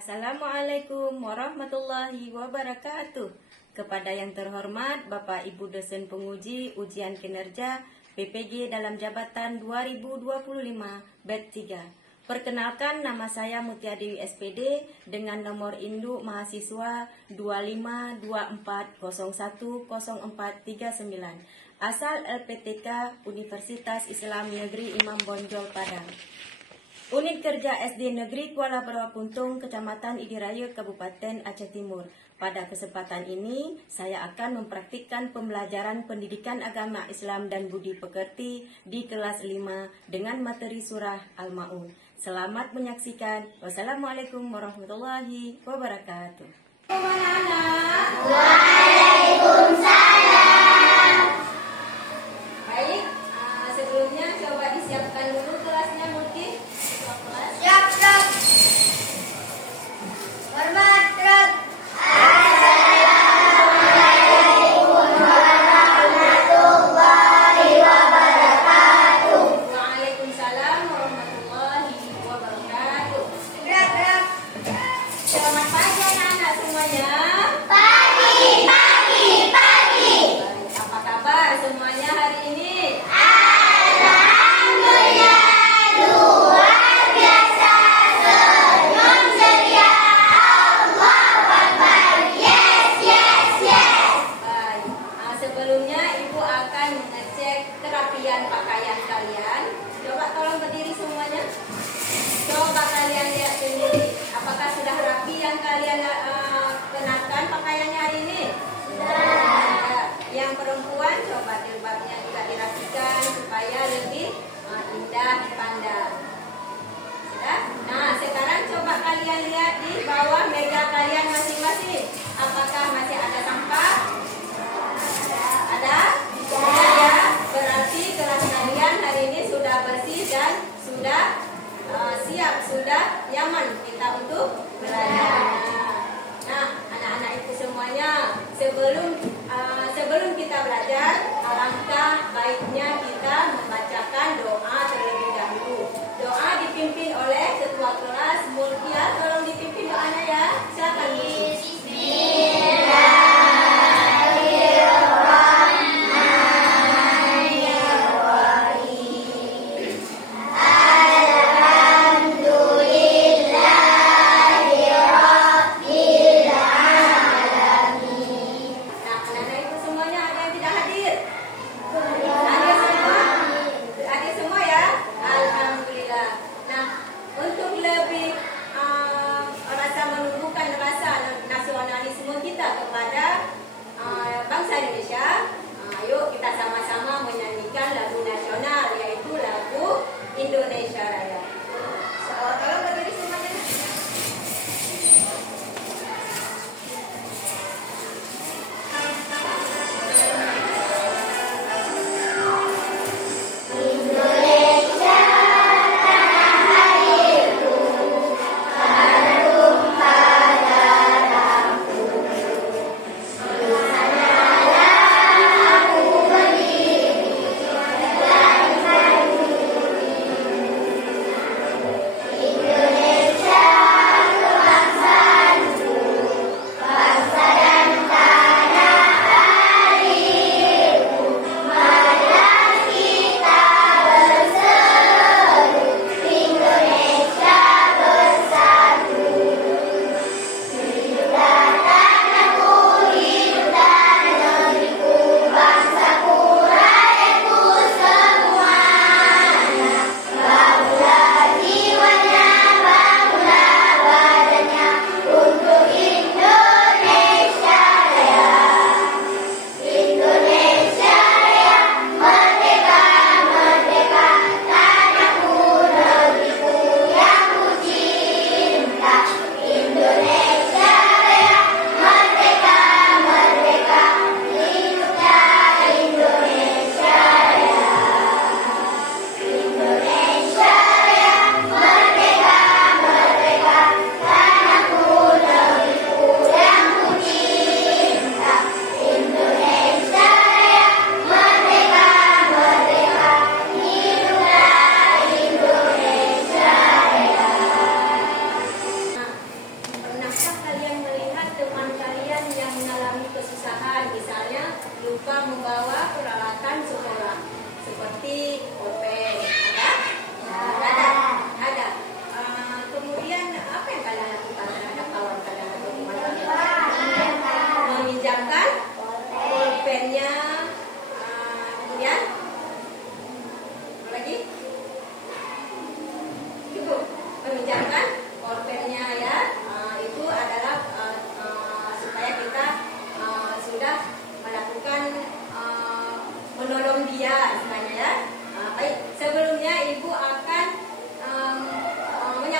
Assalamualaikum warahmatullahi wabarakatuh. Kepada yang terhormat Bapak Ibu dosen penguji ujian kinerja PPG dalam jabatan 2025 BET 3. Perkenalkan, nama saya Mutia Dewi SPD dengan nomor induk mahasiswa 2524010439. Asal LPTK Universitas Islam Negeri Imam Bonjol Padang. Unit Kerja SD Negeri Kuala Berwakuntung, Kecamatan Idiraya, Kabupaten Aceh Timur. Pada kesempatan ini, saya akan mempraktikkan pembelajaran pendidikan agama Islam dan budi pekerti di kelas 5 dengan materi surah Al-Ma'un. Selamat menyaksikan. Wassalamualaikum warahmatullahi wabarakatuh. Waalaikumsalam. Baik, sebelumnya coba disiapkan dulu kelasnya, Muti. Siap, siap. Hormat, Rod. Assalamualaikum warahmatullahi wabarakatuh. Waalaikumsalam warahmatullahi wabarakatuh. Gerak, gerak. Selamat pagi anak-anak semuanya. Pagi, pagi, pagi.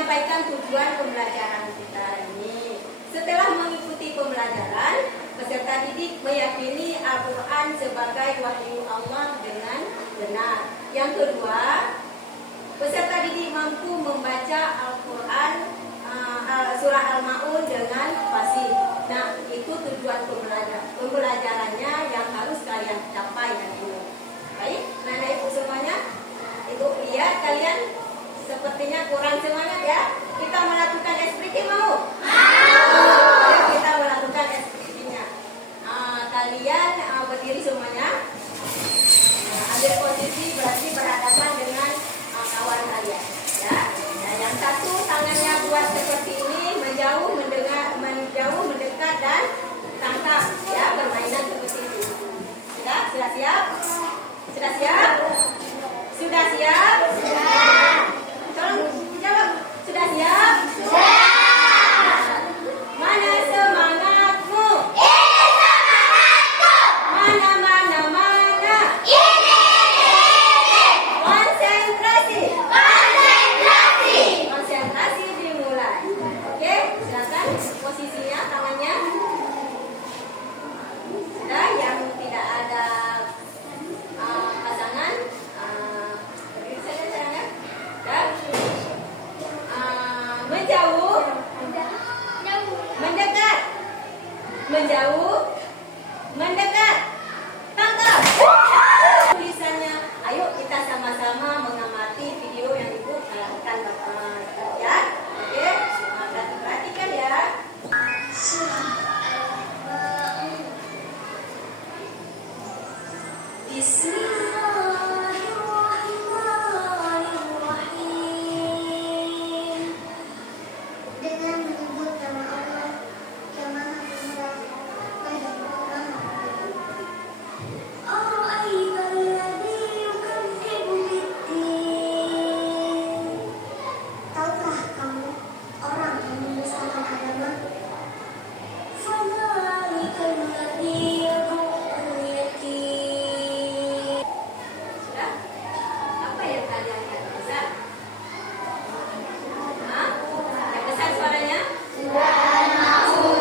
menyampaikan tujuan pembelajaran kita ini. Setelah mengikuti pembelajaran, peserta didik meyakini Al-Quran sebagai wahyu Allah dengan benar. Yang kedua, peserta didik mampu membaca Al-Quran surah Al-Ma'un dengan fasih. Nah, itu tujuan pembelajarannya yang harus kalian capai hari ini. Baik, Nana Ibu semuanya, Ibu lihat kalian sepertinya kurang semangat ya. Kita melakukan ekspresi mau? Ayo kita melakukan ekspresinya. Kalian berdiri semuanya. Ambil posisi berarti berhadapan dengan kawan kalian. Ya. Nah, yang satu tangannya buat seperti ini, menjauh, mendekat dan tangkap. Ya, permainan seperti itu. Sudah siap? Sudah siap? Sudah siap? Tolong jawab. Sudah siap? Mana semangatmu? Ini semangatku. Mana? Ini. Konsentrasi. Konsentrasi. Konsentrasi dimulai. Oke, silakan posisinya tangannya. Sudah, yang tidak ada pasangan, berdiri saja sayangnya. Dan menjauh, mendekat, menjauh, mendekat, tangkap. Tulisannya, ayo kita sama-sama mengamati video yang Ibu akan ya. Oke, perhatikan ya. Bismillahirrahmanirrahim. Dengan menyebut nama Allah yang Maha Pemurah, Maha Pengampun. Ara'aita alladzi yukadzibu bid-din. Tahukah kamu orang yang mendustakan agama? Fadzalika alladzi yad'ul yatim. Sudah? Apa yang kalian lihat besar? Yang besar suaranya? Surah Al-Ma'un.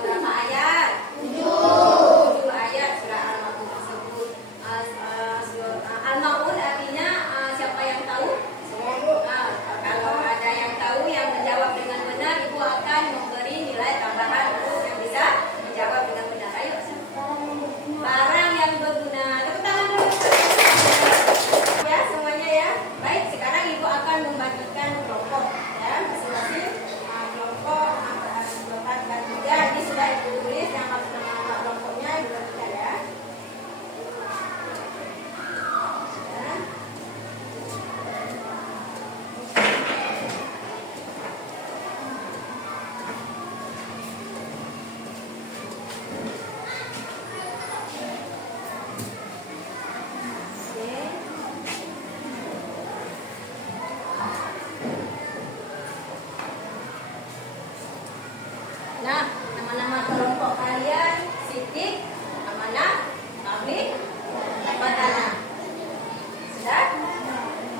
Berapa ayat? 7 ayat surah Al-Ma'un tersebut. Al-Ma'un artinya siapa yang tahu? Kalau ada yang tahu yang menjawab dengan benar, Ibu akan memberi nilai tambahan untuk yang bisa menjawab dengan benar. Ayo. Barang yang berguna. Tepuk tangan dulu. Ya, semuanya ya. Baik, sekarang Ibu akan membagikan kelompok ya, masing-masing kelompok antara 4 dan 3. Ini sudah Ibu tulis yang harus nama kelompoknya Ibu bagikan ya. Ya. Oke. Nah, nama-nama kelompok kalian Sidik, Amanah, Tablik, Badana. Sudah?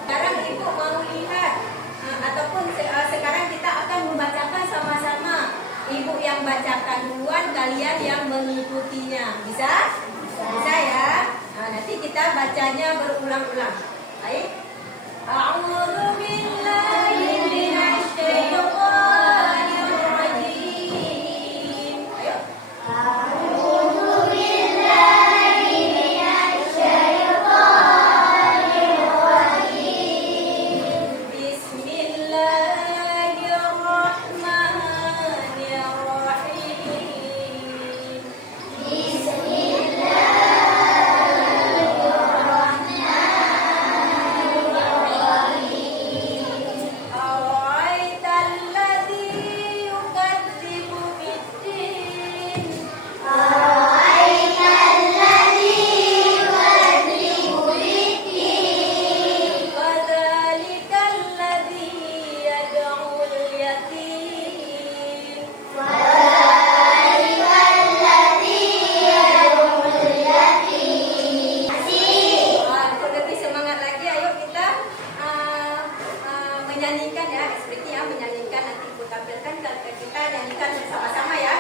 Sekarang Ibu mau lihat ataupun sekarang kita akan membacakan sama-sama. Ibu yang bacakan duluan, kalian yang mengikutinya. Bisa? Bisa ya? Nah, nanti kita bacanya berulang-ulang. Baik? A'udzu billahi minasy syaithanir rajim. Ayo. Bismillahirrahmanirrahim. menyanyikan ya, seperti yang menyanyikan nanti Ibu tampilkan, kita nyanyikan bersama-sama ya.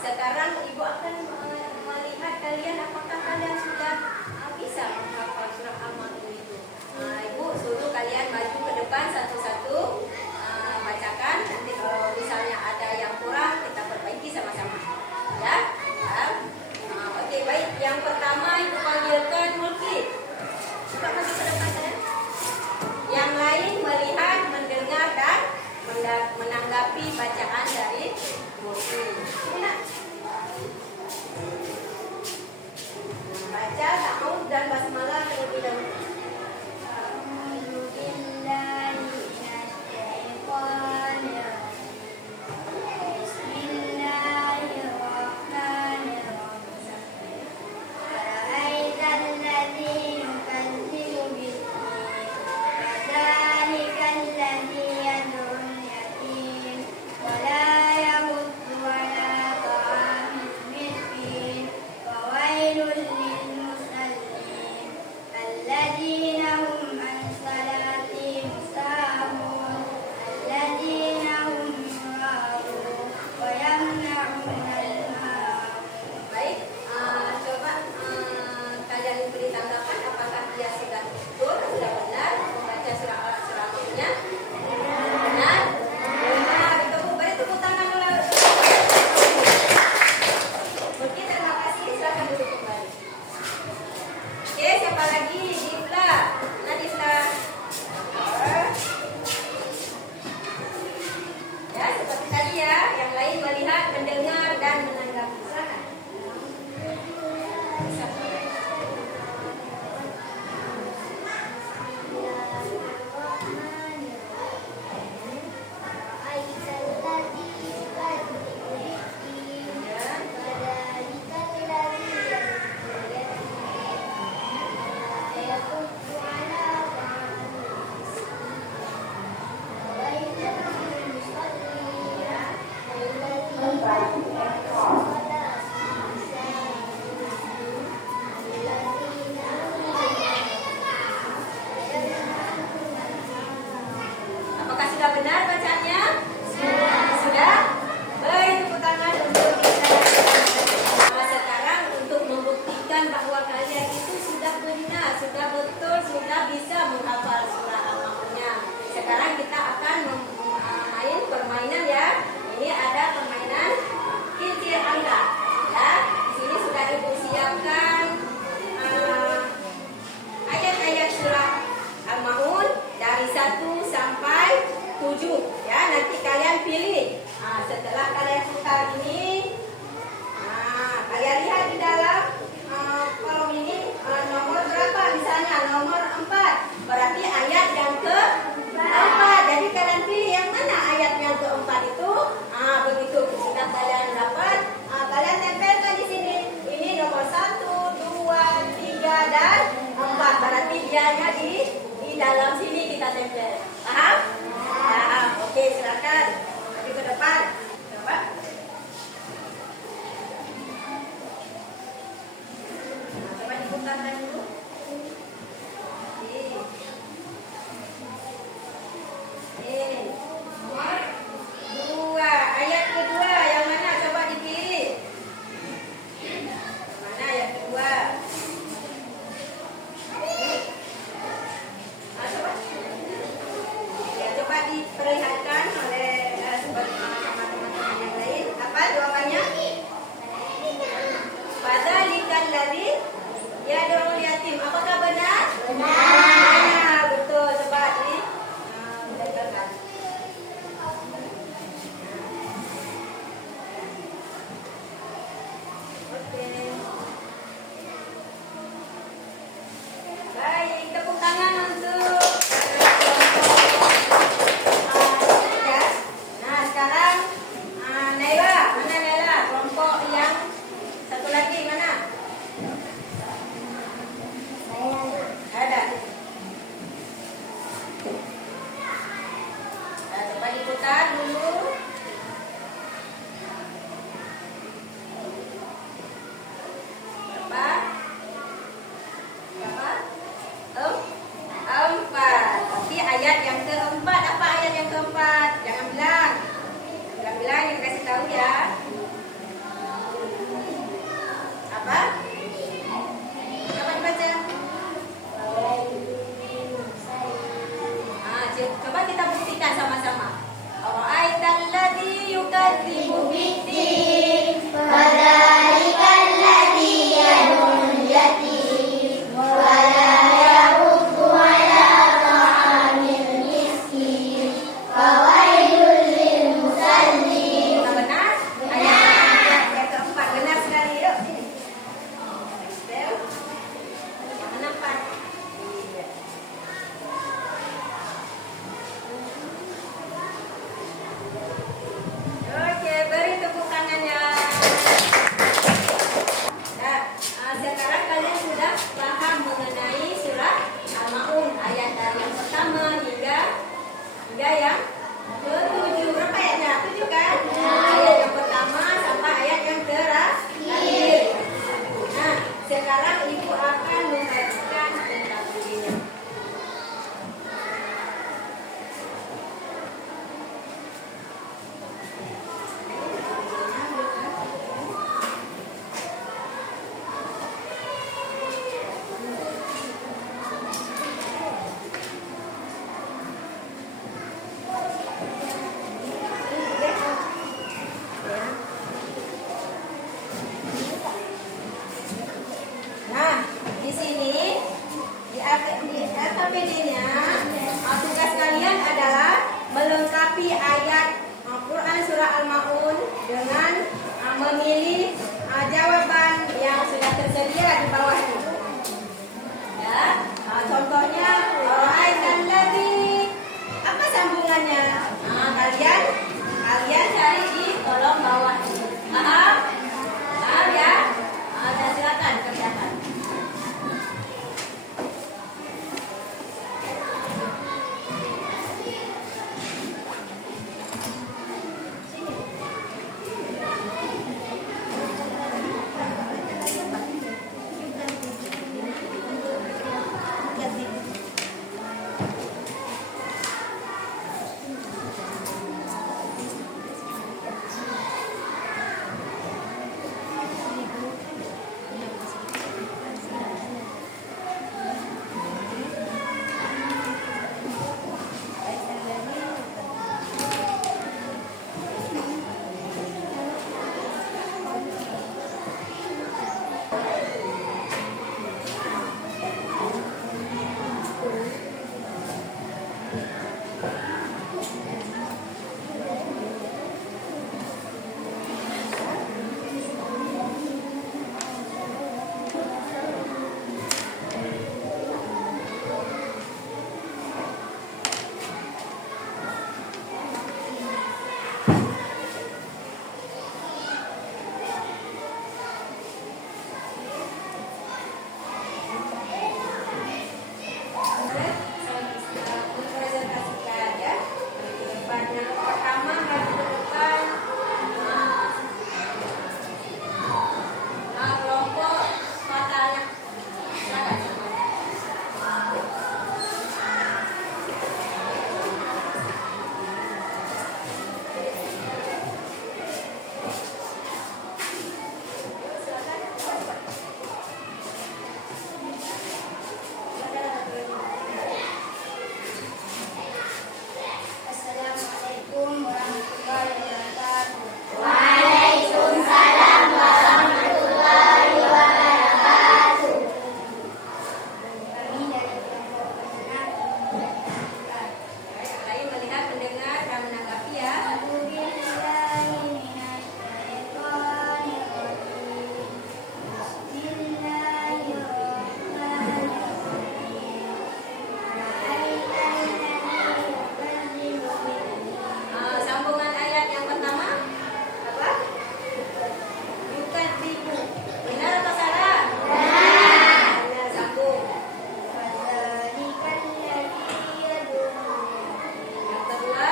Sekarang Ibu akan melihat kalian apakah kalian sudah bisa menghafal surah Al-Ma'un itu. Ibu suruh kalian maju ke depan satu-satu, bacakan. Nanti kalau misalnya ada yang kurang kita perbaiki sama-sama. Ya. Oke, baik. Yang pertama Ibu panggilkan Mulki. Coba maju ke depan saya. Yang lain melihat, mendengar dan menanggapi bacaan dari Mulki. Baca ta'awudz dan basmalah terlebih dahulu. Apakah sudah benar bacaannya? Sudah? Baik, tepuk tangan untuk kita. Sekarang untuk membuktikan bahwa kalian itu sudah benar, sudah betul, sudah bisa menghafal surah Al-Ma'unnya. Sekarang kita akan main permainan ya. Ini ada permainan kincir angka. Ya, di sini sudah Ibu siapkan ayat-ayat surah Al-Ma'un dari 1 sampai 7 ya, nanti kalian pilih. Setelah kalian putar ini, kalian lihat di dalam kolom ini nomor berapa, misalnya nomor 4, berarti ayat yang ke-4. Jadi kalian pilih yang mana ayat yang ke-4 itu. Begitu sudah kalian dapat, kalian tempelkan di sini. Ini nomor 1, 2, 3 dan 4. Berarti dianya di dalam sini kita tempel. Paham? Paham. Oke, silakan maju ke depan. Coba. Coba diputarkan dulu. Nomor 2, ayat kedua yang mana? Coba dipilih. Mana ayat kedua? Coba diperlihatkan oleh teman-teman PD-nya, tugas kalian adalah melengkapi ayat Quran surah Al-Maun dengan memilih jawaban yang sudah tersedia di bawah ini. Ya, contohnya ra'aitan ladzi. Apa sambungannya? Kalian cari di kolom bawah ini. Paham? Paham ya? Dan silakan kerjakan. Assalamualaikum warahmatullahi wabarakatuh. Kami dari kelompok pendengar. Saya melihat, mendengar, dan menanggapi ya. Sambungan ayat yang pertama apa? Yukadzibu. Benar atau salah? Benar. Sambung. Yang kedua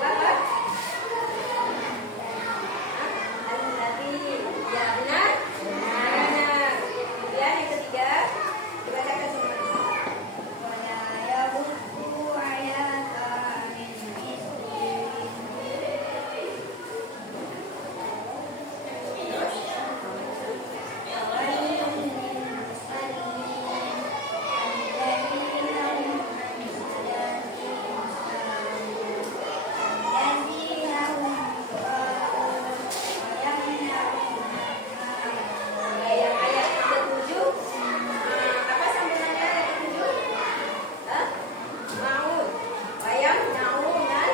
apa? Al-ladzi. Ya, benar? Benar. Kemudian yang ketiga, dibacakan semuanya. Yang ayat yang ketujuh, apa sambungannya ayat ketujuh? Maun. Bayang, naun, dan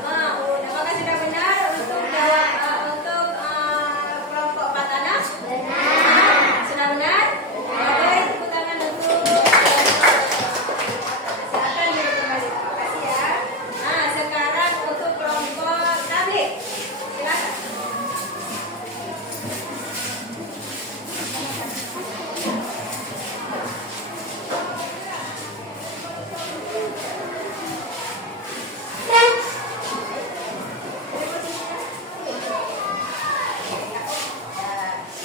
maun. Apakah sudah benar untuk jawab untuk kelompok Patana? Benar. Sudah benar? Baik, tepuk tangan untuk. Silakan duduk kembali. Terima kasih ya. Nah, sekarang untuk kelompok tablik. Silakan.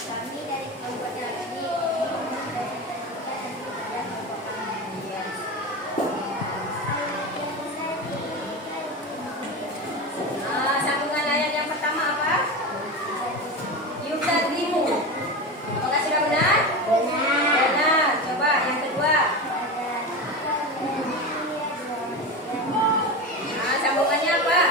Kami dari kelompok Jalani Sambungan ayat yang pertama apa? Yukadzibu. Apakah sudah benar? Benar. Coba yang kedua. Sambungannya apa?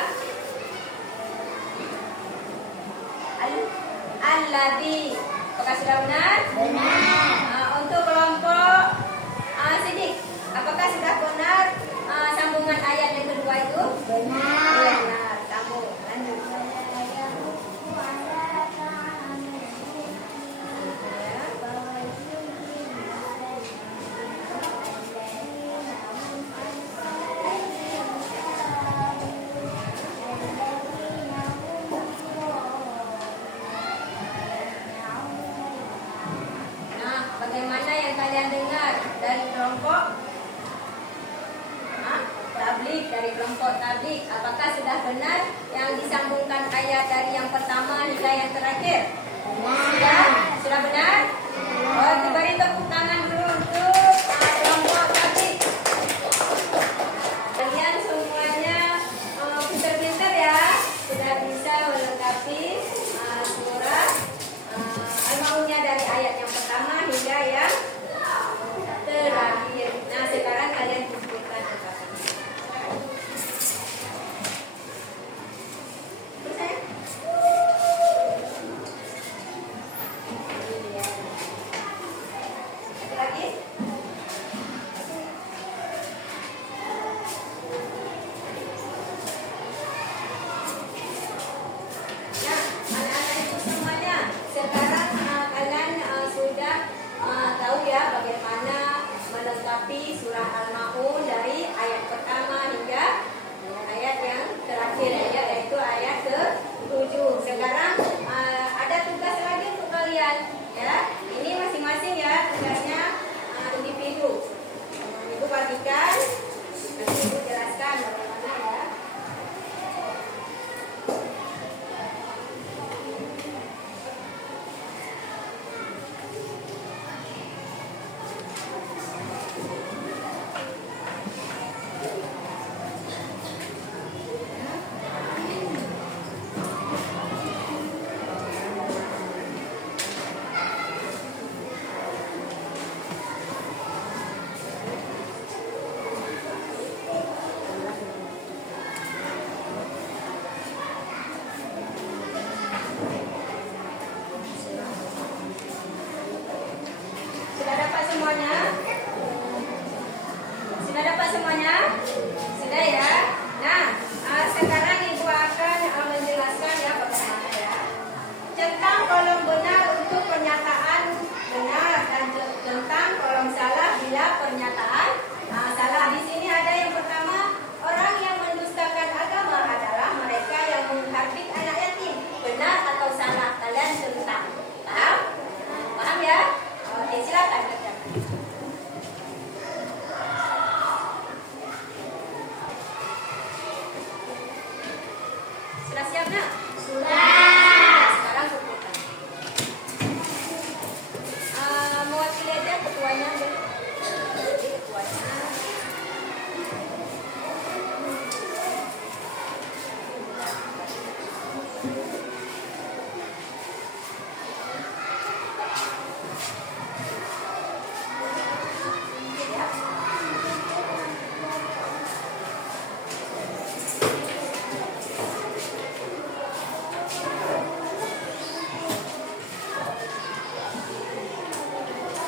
Al-ladzi. Apakah sudah benar? Untuk kelompok benar sambungan ayat yang kedua itu? Benar. Benar. Sambung. Lanjut. Nah, bagaimana yang kalian dengar dari kelompok tablik, dari kelompok tablik? Apakah sudah benar yang disambungkan ayat dari yang pertama hingga yang terakhir? Sudah? Sudah benar? Oh, diberi tepuk tangan dulu untuk kelompok tablik. Kalian semuanya pintar-pintar ya, sudah bisa melengkapi surat Al-Ma'unnya dari ayat yang pertama hingga yang terakhir. Nah, sekarang kalian kumpulkan ungkapannya. Terus saya? Satu lagi. Nah, anak-anak itu semuanya, sekarang kalian sudah tahu ya bagaimana melengkapi surah Al-Ma'un dari ayat pertama hingga ayat yang terakhir, yaitu ayat ke-7. Sekarang ada tugas lagi untuk kalian, ya. Ini masing-masing ya tugasnya individu. Ibu bagikan, nanti Ibu jelaskan bagaimana ya. Sudah dapat semuanya? Sudah dapat semuanya? Sudah ya? Nah, sekarang Ibu akan menjelaskan ya bagaimana ya. Centang kolom benar untuk pernyataan benar dan centang kolom salah bila pernyataan salah. Di sini ada yang pertama, orang yang mendustakan agama adalah mereka yang menghardik anak yatim. Benar atau salah? Kalian centang. Paham? Paham ya? Oke, silakan kerjakan. Sudah siap nak? Sudah. Sekarang kumpulkan. Mewakili aja ketuanya. Jadi ketuanya. Ya.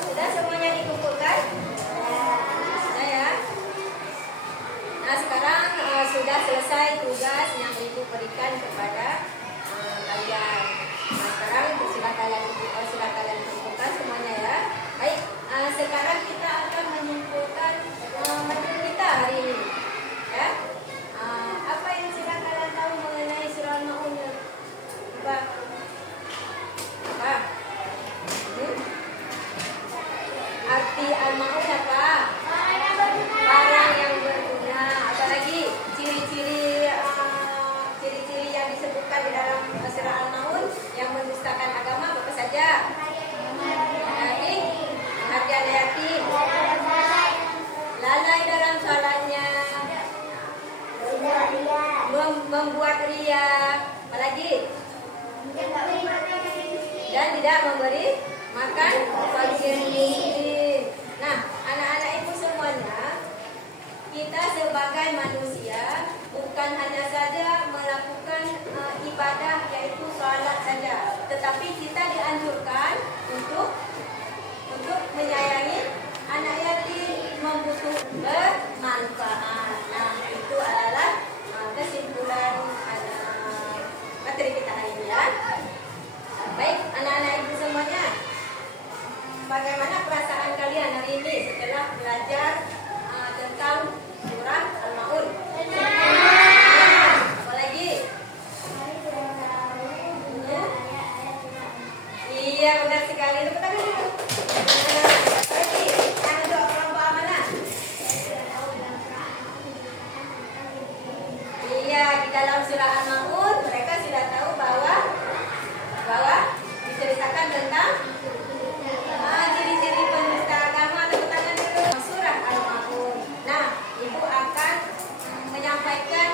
Sudah semuanya dikumpulkan? Sudah ya. Nah, sekarang sudah selesai tugas yang Ibu berikan kepada kalian. Nah, sekarang sudah kalian kumpulkan semuanya ya. Baik, sekarang kita akan menyimpulkan materi kita hari ini. Ya. Apa yang sudah kalian tahu mengenai surah Al-Ma'un? Apa? Apa? Arti Al-Ma'un apa? Barang yang berguna. Apalagi ciri-ciri yang disebutkan di dalam surah Al-Ma'un yang mendustakan agama apa saja? Menghardik yatim, lalai dalam sholatnya, membuat ria, apalagi? Dan tidak memberi makan fakir miskin. Nah, anak-anak ibu semuanya, kita sebagai manusia bukan hanya saja melakukan ibadah yaitu sholat saja, tetapi kita dianjurkan untuk menyayangi anak yatim, membutuhkan bermanfaat. Nah, itu adalah kesimpulan materi kita hari ini ya. Baik, anak-anak ibu semuanya, bagaimana perasaan kalian hari ini setelah belajar tentang surah Al-Maun? Apa lagi? Iya, benar sekali. Tepuk tangan dulu. Lagi, yang untuk kelompok amanah. Iya, di dalam surah Al-Maun mereka sudah tahu bahwa diceritakan tentang ciri-ciri penista agama. Tepuk tangan dulu. Surah Al-Maun. Nah, ibu akan menyampaikan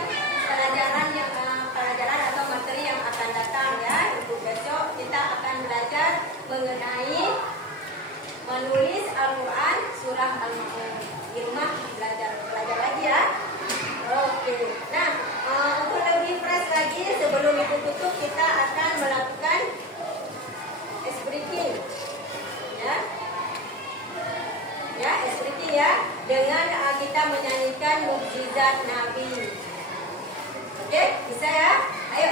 pelajaran atau materi yang akan datang ya. Untuk besok kita akan belajar mengenai menulis Al-Quran surah Al-Maun. Di rumah belajar lagi ya. Oke. Nah, untuk lebih fresh lagi sebelum ibu tutup kita akan melakukan ice breaking ya. Ya, ice breaking ya, dengan kita menyanyikan mukjizat Nabi. Oke, bisa ya? Ayo